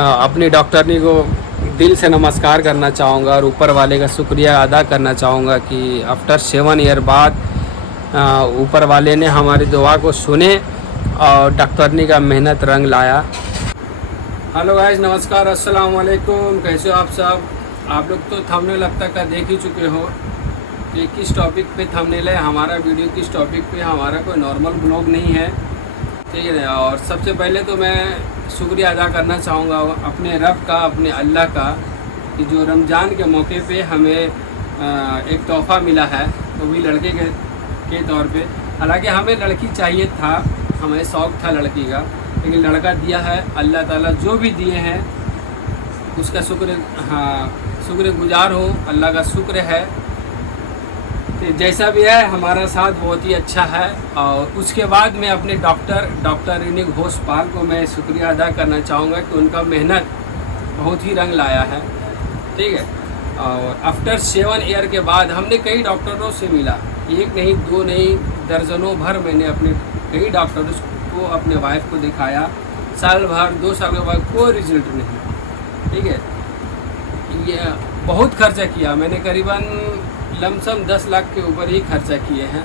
अपनी डॉक्टरनी को दिल से नमस्कार करना चाहूँगा और ऊपर वाले का शुक्रिया अदा करना चाहूँगा कि आफ्टर 7 ईयर बाद ऊपर वाले ने हमारी दुआ को सुने और डॉक्टरनी का मेहनत रंग लाया। हेलो गाइस, नमस्कार, अस्सलाम वालेकुम। कैसे हो आप सब? आप लोग तो थंबनेल अब तक का देख ही चुके हो कि किस टॉपिक पे थंबनेल है हमारा वीडियो, किस टॉपिक पे। हमारा कोई नॉर्मल ब्लॉग नहीं है, ठीक है। और सबसे पहले तो मैं शुक्रिया अदा करना चाहूँगा अपने रब का, अपने अल्लाह का, कि जो रमज़ान के मौके पे हमें एक तोहफ़ा मिला है, वो भी लड़के के तौर पे। हालांकि हमें लड़की चाहिए था, हमें शौक़ था लड़की का, लेकिन लड़का दिया है अल्लाह ताला। जो भी दिए हैं उसका शुक्रगुजार हो, अल्लाह का शुक्र है। तो जैसा भी है हमारा साथ बहुत ही अच्छा है। और उसके बाद मैं अपने डॉक्टर इनिक घोष पाल को मैं शुक्रिया अदा करना चाहूँगा कि उनका मेहनत बहुत ही रंग लाया है, ठीक है। और आफ्टर 7 ईयर के बाद हमने कई डॉक्टरों से मिला, एक नहीं, दो नहीं, दर्जनों भर मैंने अपने कई डॉक्टरों को, अपने वाइफ को दिखाया। साल भर 2 साल के बाद कोई रिजल्ट नहीं, ठीक है। ये बहुत खर्चा किया मैंने, करीबन लमसम 10 लाख के ऊपर ही खर्चा किए हैं।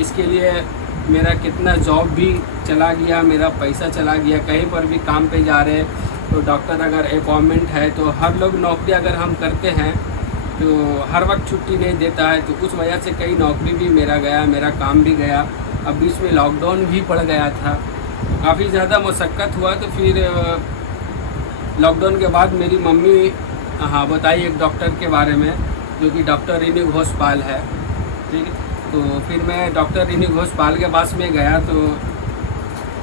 इसके लिए मेरा कितना जॉब भी चला गया, मेरा पैसा चला गया। कहीं पर भी काम पे जा रहे तो डॉक्टर अगर अपॉइंटमेंट है तो हर लोग नौकरी अगर हम करते हैं तो हर वक्त छुट्टी नहीं देता है, तो उस वजह से कई नौकरी भी मेरा गया, मेरा काम भी गया। अब बीच में लॉकडाउन भी पड़ गया था, काफ़ी ज़्यादा मशक्क़त हुआ। तो फिर लॉकडाउन के बाद मेरी मम्मी बताई एक डॉक्टर के बारे में, जो कि डॉक्टर इनिक घोष पाल है, ठीक है। तो फिर मैं डॉक्टर इनिक घोष पाल के पास में गया तो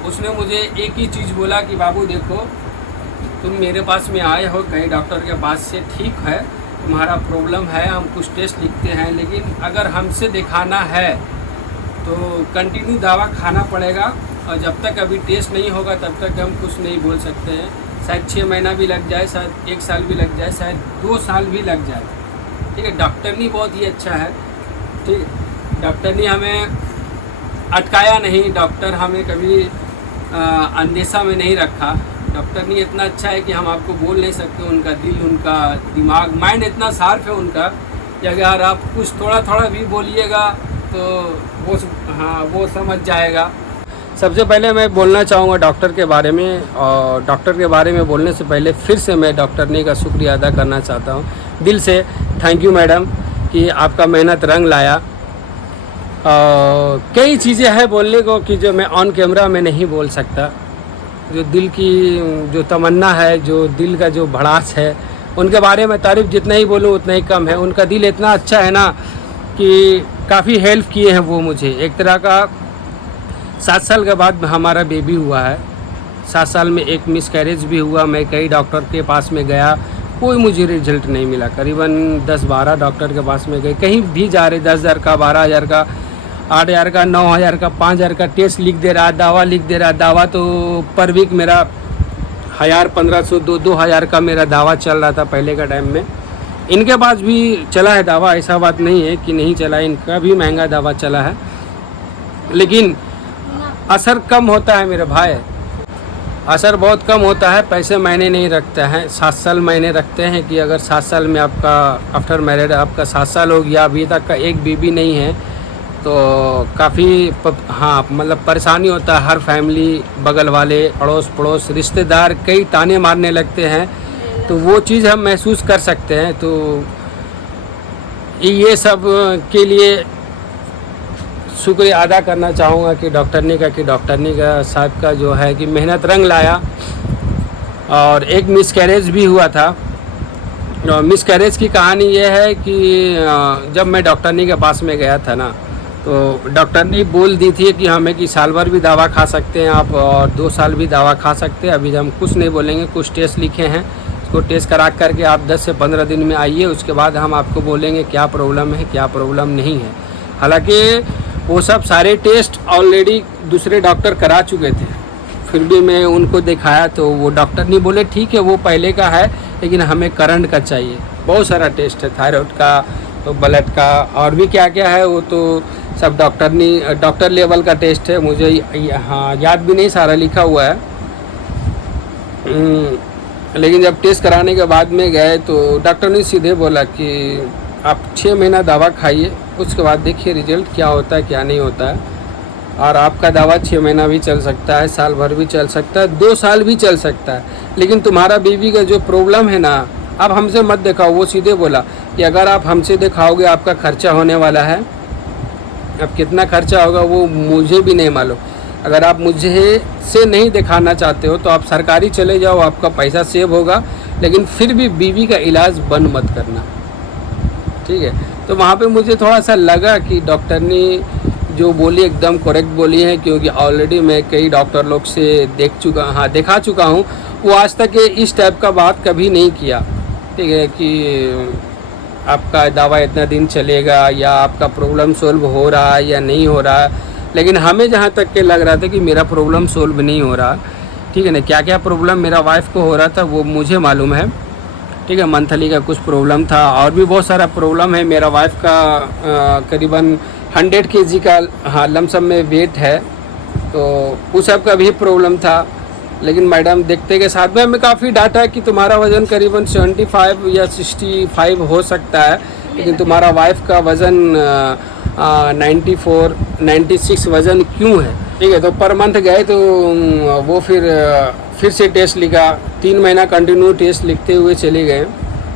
उसने मुझे एक ही चीज़ बोला कि बाबू देखो, तुम मेरे पास में आए हो कई डॉक्टर के पास से, ठीक है, तुम्हारा प्रॉब्लम है, हम कुछ टेस्ट लिखते हैं, लेकिन अगर हमसे दिखाना है तो कंटिन्यू दवा खाना पड़ेगा। और जब तक अभी टेस्ट नहीं होगा तब तक हम कुछ नहीं बोल सकते हैं। शायद 6 महीना भी लग जाए, शायद 1 साल भी लग जाए, शायद 2 साल भी लग जाए, ठीक है। डॉक्टरनी बहुत ही अच्छा है, ठीक है। डॉक्टरनी हमें अटकाया नहीं, डॉक्टर हमें कभी अंदेशा में नहीं रखा। डॉक्टरनी इतना अच्छा है कि हम आपको बोल नहीं सकते। उनका दिल, उनका दिमाग, माइंड इतना शार्प है उनका कि अगर आप कुछ थोड़ा थोड़ा भी बोलिएगा तो वो समझ जाएगा। सबसे पहले मैं बोलना चाहूँगा डॉक्टर के बारे में, और डॉक्टर के बारे में बोलने से पहले फिर से मैं डॉक्टरनी का शुक्रिया अदा करना चाहता हूँ दिल से। थैंक यू मैडम कि आपका मेहनत रंग लाया। कई चीज़ें हैं बोलने को कि जो मैं ऑन कैमरा में नहीं बोल सकता। जो दिल की जो तमन्ना है, जो दिल का जो भड़ास है, उनके बारे में तारीफ़ जितना ही बोलूँ उतना ही कम है। उनका दिल इतना अच्छा है ना कि काफ़ी हेल्प किए हैं वो मुझे। एक तरह का 7 साल के बाद हमारा बेबी हुआ है, 7 साल में एक मिसकैरेज भी हुआ। मैं कई डॉक्टर के पास में गया, कोई मुझे रिजल्ट नहीं मिला। करीबन 10-12 डॉक्टर के पास में गए, कहीं भी जा रहे, 10,000 का, 12,000 का, 8,000 का, 9,000 का, 5,000 का टेस्ट लिख दे रहा, दवा लिख दे रहा। दवा तो पर वीक मेरा 1,000, 1,500, 2,000 का मेरा दवा चल रहा था पहले का टाइम में। इनके पास भी चला है दवा, ऐसा बात नहीं है कि नहीं चला, इनका भी महंगा दवा चला है, लेकिन असर कम होता है मेरे भाई, असर बहुत कम होता है। पैसे मायने नहीं रखते हैं, 7 साल मायने रखते हैं कि अगर 7 साल में आपका आफ्टर मैरिड आपका 7 साल हो गया, अभी तक का एक बीबी नहीं है, तो काफ़ी मतलब परेशानी होता है। हर फैमिली, बगल वाले, अड़ोस पड़ोस, रिश्तेदार कई ताने मारने लगते हैं, तो वो चीज़ हम महसूस कर सकते हैं। तो ये सब के लिए शुक्रिया अदा करना चाहूँगा कि डॉक्टरनी का साहब का जो है कि मेहनत रंग लाया। और एक मिसकैरेज भी हुआ था। मिसकैरेज की कहानी ये है कि जब मैं डॉक्टरनी के पास में गया था ना, तो डॉक्टरनी बोल दी थी कि हमें कि साल भर भी दवा खा सकते हैं आप, और 2 साल भी दवा खा सकते हैं। अभी हम कुछ नहीं बोलेंगे, कुछ टेस्ट लिखे हैं, उसको टेस्ट करा करके आप 10 से 15 दिन में आइए, उसके बाद हम आपको बोलेंगे क्या प्रॉब्लम है, क्या प्रॉब्लम नहीं है। हालांकि वो सब सारे टेस्ट ऑलरेडी दूसरे डॉक्टर करा चुके थे, फिर भी मैं उनको दिखाया तो वो डॉक्टर नहीं बोले ठीक है वो पहले का है, लेकिन हमें करंट का चाहिए। बहुत सारा टेस्ट है, थायराइड का, तो ब्लड का, और भी क्या क्या है वो तो सब डॉक्टर लेवल का टेस्ट है। मुझे याद भी नहीं, सारा लिखा हुआ है। लेकिन जब टेस्ट कराने के बाद में गए तो डॉक्टर ने सीधे बोला कि आप 6 महीना दवा खाइए, उसके बाद देखिए रिजल्ट क्या होता है क्या नहीं होता है। और आपका दवा 6 महीना भी चल सकता है, साल भर भी चल सकता है, 2 साल भी चल सकता है। लेकिन तुम्हारा बीवी का जो प्रॉब्लम है ना, आप हमसे मत दिखाओ। वो सीधे बोला कि अगर आप हमसे दिखाओगे आपका खर्चा होने वाला है। अब कितना खर्चा होगा वो मुझे भी नहीं मालूम। अगर आप मुझे से नहीं दिखाना चाहते हो तो आप सरकारी चले जाओ, आपका पैसा सेव होगा, लेकिन फिर भी बीवी का इलाज बंद मत करना, ठीक है। तो वहाँ पे मुझे थोड़ा सा लगा कि डॉक्टर ने जो बोली एकदम करेक्ट बोली है, क्योंकि ऑलरेडी मैं कई डॉक्टर लोग से दिखा चुका हूँ। वो आज तक इस टाइप का बात कभी नहीं किया, ठीक है, कि आपका दवा इतना दिन चलेगा या आपका प्रॉब्लम सोल्व हो रहा है या नहीं हो रहा है। लेकिन हमें जहाँ तक के लग रहा था कि मेरा प्रॉब्लम सोल्व नहीं हो रहा, ठीक है ना। क्या क्या प्रॉब्लम मेरा वाइफ को हो रहा था वो मुझे मालूम है, ठीक है। मंथली का कुछ प्रॉब्लम था और भी बहुत सारा प्रॉब्लम है। मेरा वाइफ का करीबन 100 kg का लमसम में वेट है, तो उस सब का भी प्रॉब्लम था। लेकिन मैडम देखते के साथ में हमें काफ़ी डाटा कि तुम्हारा वज़न करीबन 75 या 65 हो सकता है, लेकिन तुम्हारा वाइफ का वज़न 94 96 वज़न क्यों है, ठीक है। तो पर मंथ गए तो वो फिर से टेस्ट लिखा। 3 महीना कंटिन्यू टेस्ट लिखते हुए चले गए।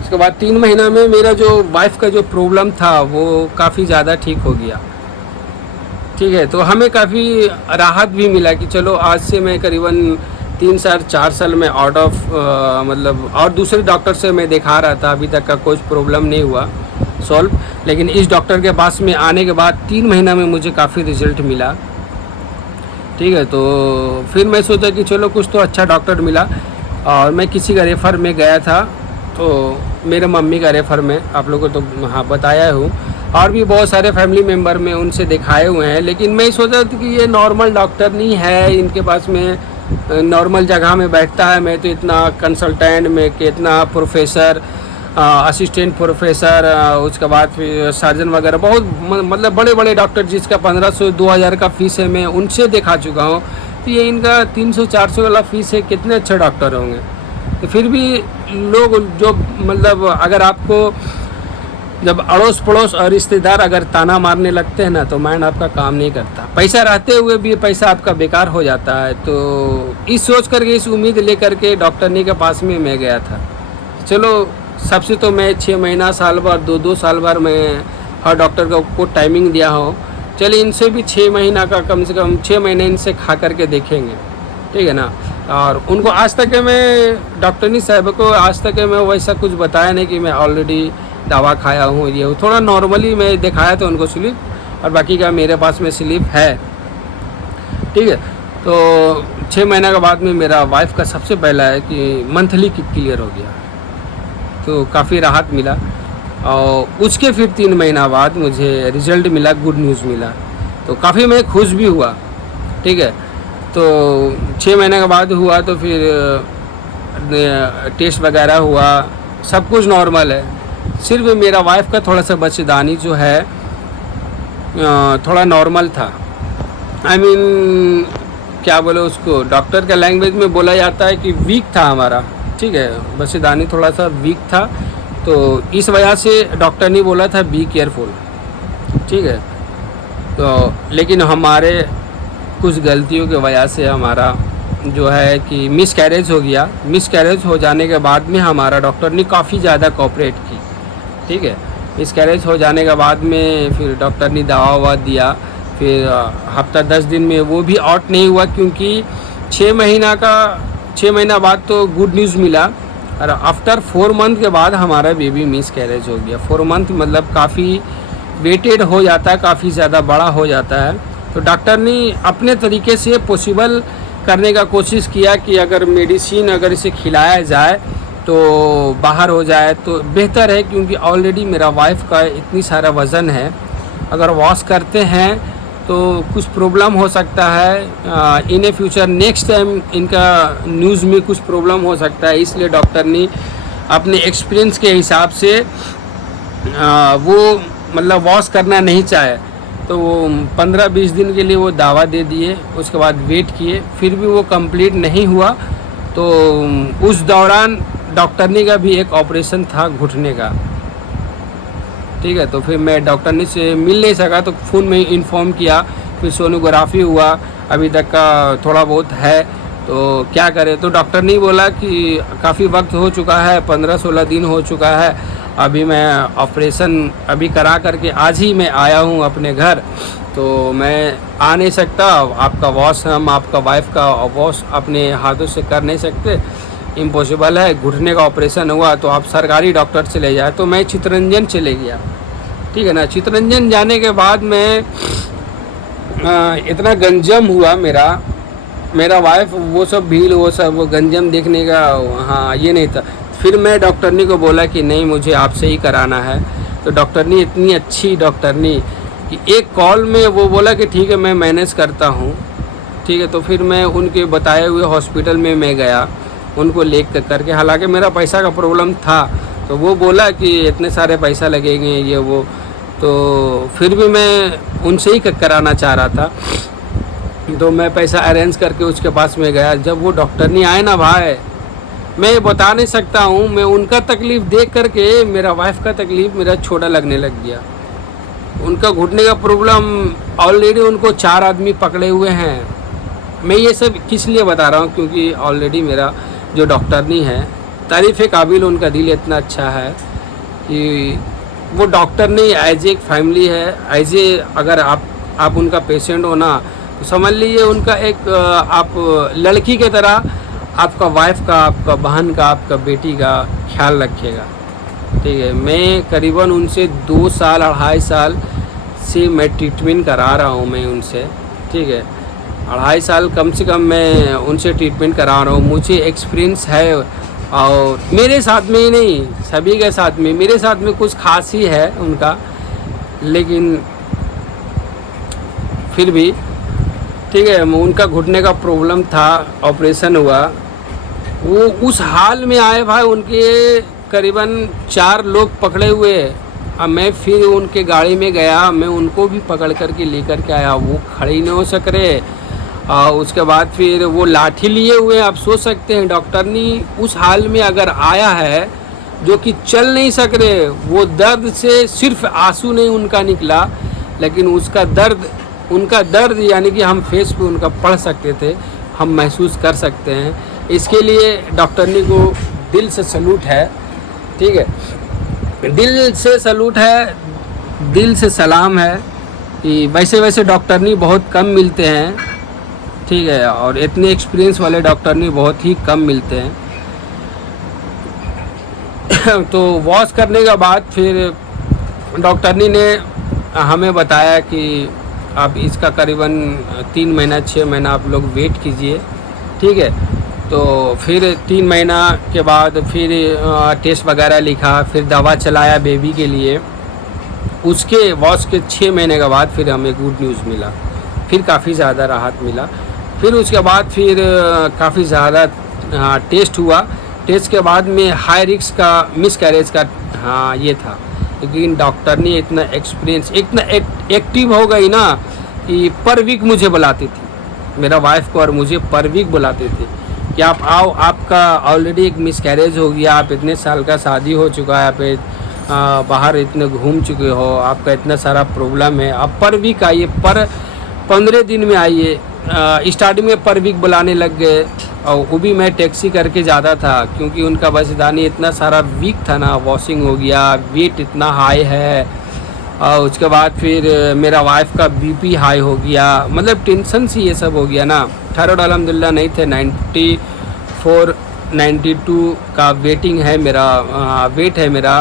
उसके बाद 3 महीना में मेरा जो वाइफ का जो प्रॉब्लम था वो काफ़ी ज़्यादा ठीक हो गया, ठीक है। तो हमें काफ़ी राहत भी मिला कि चलो आज से मैं करीबन 3 साल 4 साल में आउट ऑफ मतलब और दूसरे डॉक्टर से मैं दिखा रहा था, अभी तक का कुछ प्रॉब्लम नहीं हुआ सॉल्व। लेकिन इस डॉक्टर के पास में आने के बाद 3 महीना में मुझे काफ़ी रिजल्ट मिला, ठीक है। तो फिर मैं सोचा कि चलो कुछ तो अच्छा डॉक्टर मिला, और मैं किसी का रेफ़र में गया था, तो मेरे मम्मी का रेफ़र में आप लोगों को तो हाँ बताया हूँ, और भी बहुत सारे फैमिली मेम्बर में उनसे दिखाए हुए हैं। लेकिन मैं सोचा था कि ये नॉर्मल डॉक्टर नहीं है, इनके पास में नॉर्मल जगह में बैठता है। मैं तो इतना कंसल्टेंट में कि इतना प्रोफेसर, असिस्टेंट प्रोफेसर, उसके बाद फिर सर्जन वगैरह बहुत मतलब बड़े बड़े डॉक्टर जिसका 1500-2000 का फ़ीस है, मैं उनसे दिखा चुका हूँ। तो ये इनका 300-400 वाला फ़ीस है, कितने अच्छे डॉक्टर होंगे। तो फिर भी लोग जो मतलब अगर आपको जब अड़ोस पड़ोस और रिश्तेदार अगर ताना मारने लगते हैं ना, तो माइंड आपका काम नहीं करता। पैसा रहते हुए भी पैसा आपका बेकार हो जाता है। तो इस सोच करके, इस उम्मीद लेकर के डॉक्टरनी के पास में मैं गया था। चलो सबसे तो मैं 6 महीना साल भर 2-2 साल भर मैं हर डॉक्टर को टाइमिंग दिया हो। चलिए इनसे भी 6 महीना का कम से कम 6 महीने इनसे खा करके देखेंगे, ठीक है ना। और उनको आज तक मैं डॉक्टरनी साहब को आज तक मैं वैसा कुछ बताया नहीं कि मैं ऑलरेडी दवा खाया हूँ। ये थोड़ा नॉर्मली मैं दिखाया था उनको स्लिप, और बाकी का मेरे पास में स्लिप है, ठीक है। तो 6 महीने के बाद में मेरा वाइफ का सबसे पहला है कि मंथली क्लियर हो गया, तो काफ़ी राहत मिला। और उसके फिर 3 महीना बाद मुझे रिज़ल्ट मिला, गुड न्यूज़ मिला, तो काफ़ी मैं खुश भी हुआ, ठीक है। तो 6 महीने के बाद हुआ तो फिर टेस्ट वगैरह हुआ, सब कुछ नॉर्मल है। सिर्फ मेरा वाइफ का थोड़ा सा बच्चेदानी जो है थोड़ा नॉर्मल था। आई मीन क्या बोले उसको, डॉक्टर का लैंग्वेज में बोला जाता है कि वीक था हमारा, ठीक है। बच्चेदानी थोड़ा सा वीक था, तो इस वजह से डॉक्टर ने बोला था बी केयरफुल, ठीक है। तो लेकिन हमारे कुछ गलतियों की वजह से हमारा जो है कि मिसकैरेज हो गया। मिसकैरेज हो जाने के बाद में हमारा डॉक्टर ने काफ़ी ज़्यादा कोऑपरेट की, ठीक है। मिसकैरेज हो जाने के बाद में फिर डॉक्टर ने दवा ववा दिया। फिर हफ्ता 10 दिन में वो भी आउट नहीं हुआ, क्योंकि 6 महीना बाद तो गुड न्यूज़ मिला, और आफ्टर 4 मंथ के बाद हमारा बेबी मिसकैरेज हो गया। 4 मंथ मतलब काफ़ी वेटेड हो जाता है, काफ़ी ज़्यादा बड़ा हो जाता है। तो डॉक्टर ने अपने तरीके से पॉसिबल करने का कोशिश किया कि अगर मेडिसिन अगर इसे खिलाया जाए तो बाहर हो जाए तो बेहतर है, क्योंकि ऑलरेडी मेरा वाइफ का इतनी सारा वज़न है, अगर वॉश करते हैं तो कुछ प्रॉब्लम हो सकता है इन ए फ्यूचर, नेक्स्ट टाइम इनका न्यूज़ में कुछ प्रॉब्लम हो सकता है। इसलिए डॉक्टर ने अपने एक्सपीरियंस के हिसाब से वो मतलब वॉश करना नहीं चाहे, तो वो 15-20 दिन के लिए वो दवा दे दिए। उसके बाद वेट किए, फिर भी वो कंप्लीट नहीं हुआ, तो उस दौरान डॉक्टरनी का भी एक ऑपरेशन था घुटने का, ठीक है। तो फिर मैं डॉक्टरनी से मिल नहीं सका, तो फ़ोन में इन्फॉर्म किया, फिर सोनोग्राफी हुआ, अभी तक का थोड़ा बहुत है, तो क्या करें। तो डॉक्टर ने बोला कि काफ़ी वक्त हो चुका है, 15-16 दिन हो चुका है, अभी मैं ऑपरेशन अभी करा करके आज ही मैं आया हूँ अपने घर, तो मैं आ नहीं सकता, आपका वॉश हम आपका वाइफ का वॉश अपने हाथों से कर नहीं सकते, इम्पॉसिबल है, घुटने का ऑपरेशन हुआ तो आप सरकारी डॉक्टर से ले जाए। तो मैं चितरंजन चले गया, ठीक है ना। चितरंजन जाने के बाद मैं इतना गंजम हुआ मेरा वाइफ, वो सब भीड़, वो सब वो गंजम देखने का हाँ ये नहीं था। फिर मैं डॉक्टरनी को बोला कि नहीं, मुझे आपसे ही कराना है। तो डॉक्टरनी इतनी अच्छी डॉक्टरनी कि एक कॉल में वो बोला कि ठीक है मैं मैनेज करता हूँ, ठीक है। तो फिर मैं उनके बताए हुए हॉस्पिटल में मैं गया, उनको लेकर करके, हालांकि मेरा पैसा का प्रॉब्लम था, तो वो बोला कि इतने सारे पैसा लगेंगे ये वो, तो फिर भी मैं उनसे ही कराना चाह रहा था। तो मैं पैसा अरेंज करके उसके पास में गया। जब वो डॉक्टर नहीं आए ना भाई, मैं ये बता नहीं सकता हूँ, मैं उनका तकलीफ़ देख करके मेरा वाइफ का तकलीफ़ मेरा छोटा लगने लग गया। उनका घुटने का प्रॉब्लम ऑलरेडी उनको 4 आदमी पकड़े हुए हैं। मैं ये सब किस लिए बता रहा हूँ, क्योंकि ऑलरेडी मेरा जो डॉक्टर नहीं है, तारीफ़ काबिल, उनका दिल इतना अच्छा है कि वो डॉक्टर नहीं, एज एक फैमिली है, एज ए अगर आप उनका पेशेंट हो ना, तो समझ लीजिए उनका एक आप लड़की की तरह आपका वाइफ का, आपका बहन का, आपका बेटी का ख्याल रखिएगा, ठीक है। मैं करीबन उनसे 2 साल 2.5 साल से मैं ट्रीटमेंट करा रहा हूँ मैं उनसे, ठीक है। 2.5 साल कम से कम मैं उनसे ट्रीटमेंट करा रहा हूँ, मुझे एक्सपीरियंस है। और मेरे साथ में ही नहीं, सभी के साथ में, मेरे साथ में कुछ खास ही है उनका, लेकिन फिर भी ठीक है। उनका घुटने का प्रॉब्लम था, ऑपरेशन हुआ, वो उस हाल में आए भाई, उनके करीबन 4 लोग पकड़े हुए। अब मैं फिर उनके गाड़ी में गया, मैं उनको भी पकड़ करके लेकर के आया, वो खड़े ही नहीं हो सक रहे। उसके बाद फिर वो लाठी लिए हुए, आप सोच सकते हैं डॉक्टरनी उस हाल में अगर आया है, जो कि चल नहीं सक रहे, वो दर्द से सिर्फ आंसू नहीं उनका निकला, लेकिन उनका दर्द यानी कि हम फेस पे उनका पढ़ सकते थे, हम महसूस कर सकते हैं। इसके लिए डॉक्टरनी को दिल से सैल्यूट है, ठीक है, दिल से सैल्यूट है, दिल से सलाम है कि वैसे डॉक्टरनी बहुत कम मिलते हैं, ठीक है, और इतने एक्सपीरियंस वाले डॉक्टरनी बहुत ही कम मिलते हैं। तो वॉश करने के बाद फिर डॉक्टरनी ने हमें बताया कि आप इसका करीबन 3 महीना 6 महीना आप लोग वेट कीजिए, ठीक है। तो फिर 3 महीना के बाद फिर टेस्ट वगैरह लिखा, फिर दवा चलाया बेबी के लिए। उसके वॉश के 6 महीने के बाद फिर हमें गुड न्यूज़ मिला, फिर काफ़ी ज़्यादा राहत मिला। फिर उसके बाद फिर काफ़ी ज़्यादा टेस्ट हुआ। टेस्ट के बाद में हाई रिस्क का मिसकैरेज का हाँ ये था, लेकिन डॉक्टर ने इतना एक्सपीरियंस, इतना एक्टिव हो गई ना कि पर वीक मुझे बुलाती थी, मेरा वाइफ को और मुझे पर वीक बुलाते थे कि आप आओ, आपका ऑलरेडी एक मिसकैरेज हो गया, आप इतने साल का शादी हो चुका है, आप बाहर इतने घूम चुके हो, आपका इतना सारा प्रॉब्लम है, आप पर वीक आइए, पर 15 दिन में आइए। स्टार्टिंग में पर वीक बुलाने लग गए, और वो भी मैं टैक्सी करके ज़्यादा था, क्योंकि उनका बसदानी इतना सारा वीक था ना, वॉशिंग हो गया, वेट इतना हाई है, और उसके बाद फिर मेरा वाइफ का बीपी हाई हो गया, मतलब टेंशन से ये सब हो गया ना। थायराइड अल्हम्दुलिल्लाह नहीं थे, 94 92 का वेटिंग है मेरा, वेट है मेरा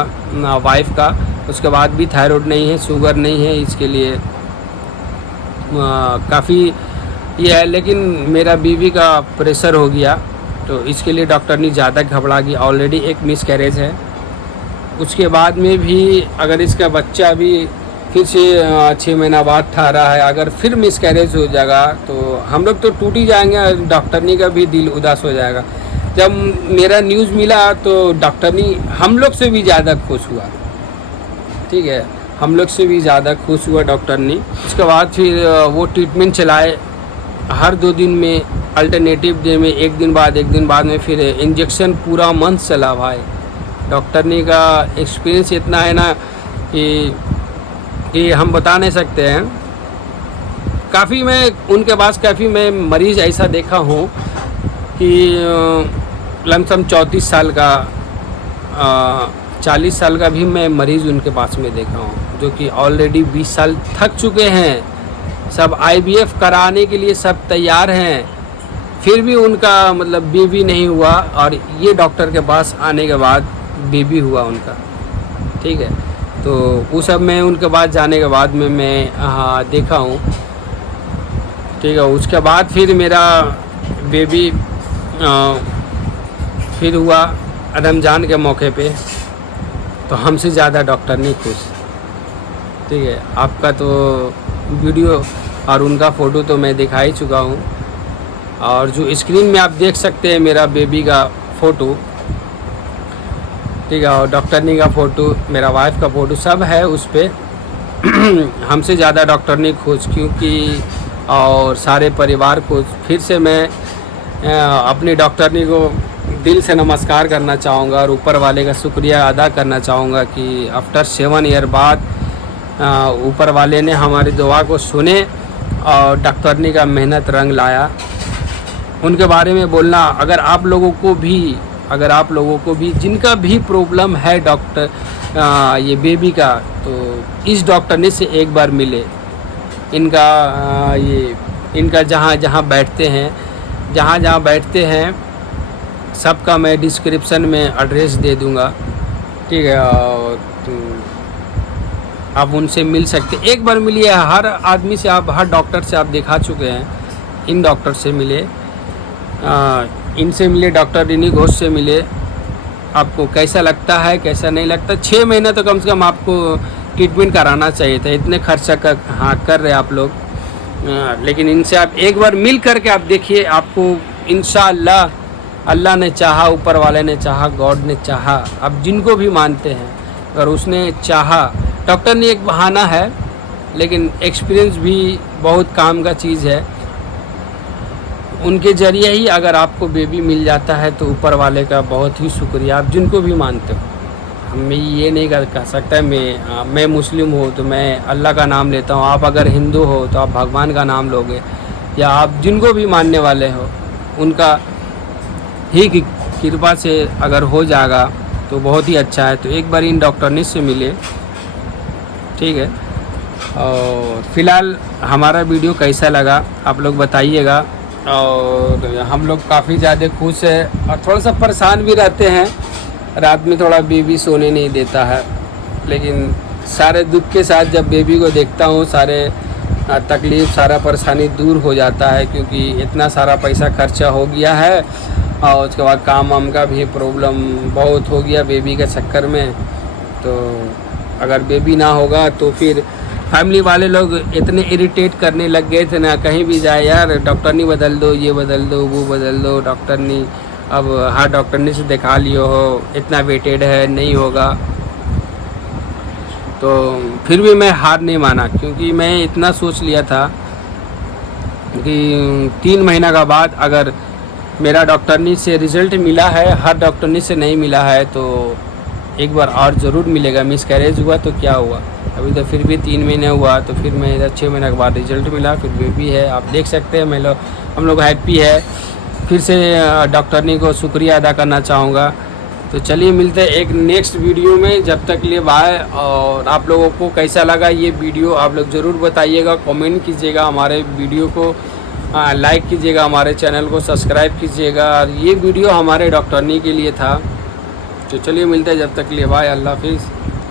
वाइफ का। उसके बाद भी थायराइड नहीं है, शुगर नहीं है, इसके लिए काफ़ी ये है। लेकिन मेरा बीवी का प्रेशर हो गया, तो इसके लिए डॉक्टर ने ज़्यादा घबरा गई, ऑलरेडी एक मिसकैरेज है। उसके बाद में भी अगर इसका बच्चा भी फिर से 6 महीना बाद ठा रहा है, अगर फिर मिसकैरेज हो जाएगा तो हम लोग तो टूट ही जाएंगे, डॉक्टरनी का भी दिल उदास हो जाएगा। जब मेरा न्यूज़ मिला तो डॉक्टरनी हम लोग से भी ज़्यादा खुश हुआ, ठीक है, हम लोग से भी ज़्यादा खुश हुआ डॉक्टरनी। उसके बाद फिर वो ट्रीटमेंट चलाए, हर 2 दिन में अल्टरनेटिव डे में एक दिन बाद में फिर इंजेक्शन पूरा मंथ चला भाई। डॉक्टर ने का एक्सपीरियंस इतना है ना कि हम बता नहीं सकते हैं। काफ़ी मैं उनके पास काफ़ी मैं मरीज़ ऐसा देखा हूँ कि लमसम 34 साल का 40 साल का भी मैं मरीज़ उनके पास में देखा हूँ, जो कि ऑलरेडी 20 साल थक चुके हैं, सब IVF कराने के लिए सब तैयार हैं, फिर भी उनका मतलब बेबी नहीं हुआ, और ये डॉक्टर के पास आने के बाद बेबी हुआ उनका। ठीक है, तो वो सब मैं उनके पास जाने के बाद में मैं देखा हूँ। ठीक है, उसके बाद फिर मेरा बेबी फिर हुआ रमज़ान के मौके पे, तो हमसे ज़्यादा डॉक्टर नहीं खुश। ठीक है, आपका तो वीडियो और उनका फ़ोटो तो मैं दिखा ही चुका हूँ, और जो स्क्रीन में आप देख सकते हैं मेरा बेबी का फ़ोटो, ठीक है, और डॉक्टरनी का फ़ोटो, मेरा वाइफ का फ़ोटो सब है उस पर। हमसे ज़्यादा डॉक्टर नहीं खुश, क्योंकि और सारे परिवार को फिर से मैं अपनी डॉक्टरनी को दिल से नमस्कार करना चाहूँगा और ऊपर वाले का शुक्रिया अदा करना चाहूँगा कि आफ्टर 7 ईयर बाद ऊपर वाले ने हमारी दुआ को सुने और डॉक्टरनी का मेहनत रंग लाया। उनके बारे में बोलना, अगर आप लोगों को भी जिनका भी प्रॉब्लम है डॉक्टर ये बेबी का, तो इस डॉक्टरनी से एक बार मिले। इनका जहाँ बैठते हैं सबका मैं डिस्क्रिप्शन में एड्रेस दे दूँगा। ठीक है, और आप उनसे मिल सकते, एक बार मिलिए। हर आदमी से आप, हर डॉक्टर से आप दिखा चुके हैं, इन डॉक्टर से मिले, इनसे मिले, डॉक्टर रिनी घोष से मिले। आपको कैसा लगता है, कैसा नहीं लगता, 6 महीने तो कम से कम आपको ट्रीटमेंट कराना चाहिए था। इतने खर्चा कर रहे आप लोग, लेकिन इनसे आप एक बार मिल करके आप देखिए, आपको इंशाअल्लाह, अल्लाह ने चाहा, ऊपर वाले ने चाहा, गॉड ने चाहा, आप जिनको भी मानते हैं, अगर उसने चाहा, डॉक्टर ने एक बहाना है, लेकिन एक्सपीरियंस भी बहुत काम का चीज़ है। उनके ज़रिए ही अगर आपको बेबी मिल जाता है तो ऊपर वाले का बहुत ही शुक्रिया, आप जिनको भी मानते हो। मैं ये नहीं कह सकता मैं मुस्लिम हूँ तो मैं अल्लाह का नाम लेता हूँ, आप अगर हिंदू हो तो आप भगवान का नाम लोगे, या आप जिनको भी मानने वाले हो उनका ही कृपा से अगर हो जाएगा तो बहुत ही अच्छा है। तो एक बार इन डॉक्टरनी से मिले। ठीक है, और फिलहाल हमारा वीडियो कैसा लगा आप लोग बताइएगा। और हम लोग काफ़ी ज़्यादा खुश है और थोड़ा सा परेशान भी रहते हैं, रात में थोड़ा बेबी सोने नहीं देता है, लेकिन सारे दुख के साथ जब बेबी को देखता हूँ, सारे तकलीफ़, सारा परेशानी दूर हो जाता है, क्योंकि इतना सारा पैसा खर्चा हो गया है और उसके बाद काम वाम का भी प्रॉब्लम बहुत हो गया बेबी के चक्कर में। तो अगर बेबी ना होगा तो फिर फैमिली वाले लोग इतने इरिटेट करने लग गए थे ना, कहीं भी जाए यार डॉक्टरनी बदल दो, ये बदल दो, वो बदल दो, डॉक्टरनी अब हर डॉक्टरनी से दिखा लियो हो, इतना वेटेड है, नहीं होगा। तो फिर भी मैं हार नहीं माना, क्योंकि मैं इतना सोच लिया था कि 3 महीना का बाद अगर मेरा डॉक्टरनी से रिज़ल्ट मिला है, हर डॉक्टरनी से नहीं मिला है, तो एक बार और ज़रूर मिलेगा। मिसकैरेज हुआ तो क्या हुआ, अभी तो फिर भी 3 महीने हुआ, तो फिर मैं इधर 6 महीने के बाद रिज़ल्ट मिला, फिर बेबी है, आप देख सकते हैं। हम लोग हैप्पी है। फिर से डॉक्टरनी को शुक्रिया अदा करना चाहूँगा। तो चलिए मिलते हैं एक नेक्स्ट वीडियो में, जब तक लिए बाय। और आप लोगों को कैसा लगा ये वीडियो आप लोग ज़रूर बताइएगा, कमेंट कीजिएगा, हमारे वीडियो को लाइक कीजिएगा, हमारे चैनल को सब्सक्राइब कीजिएगा। और ये वीडियो हमारे डॉक्टरनी के लिए था। तो चलिए मिलते हैं, जब तक लिए बाय, अल्लाह हाफिज़।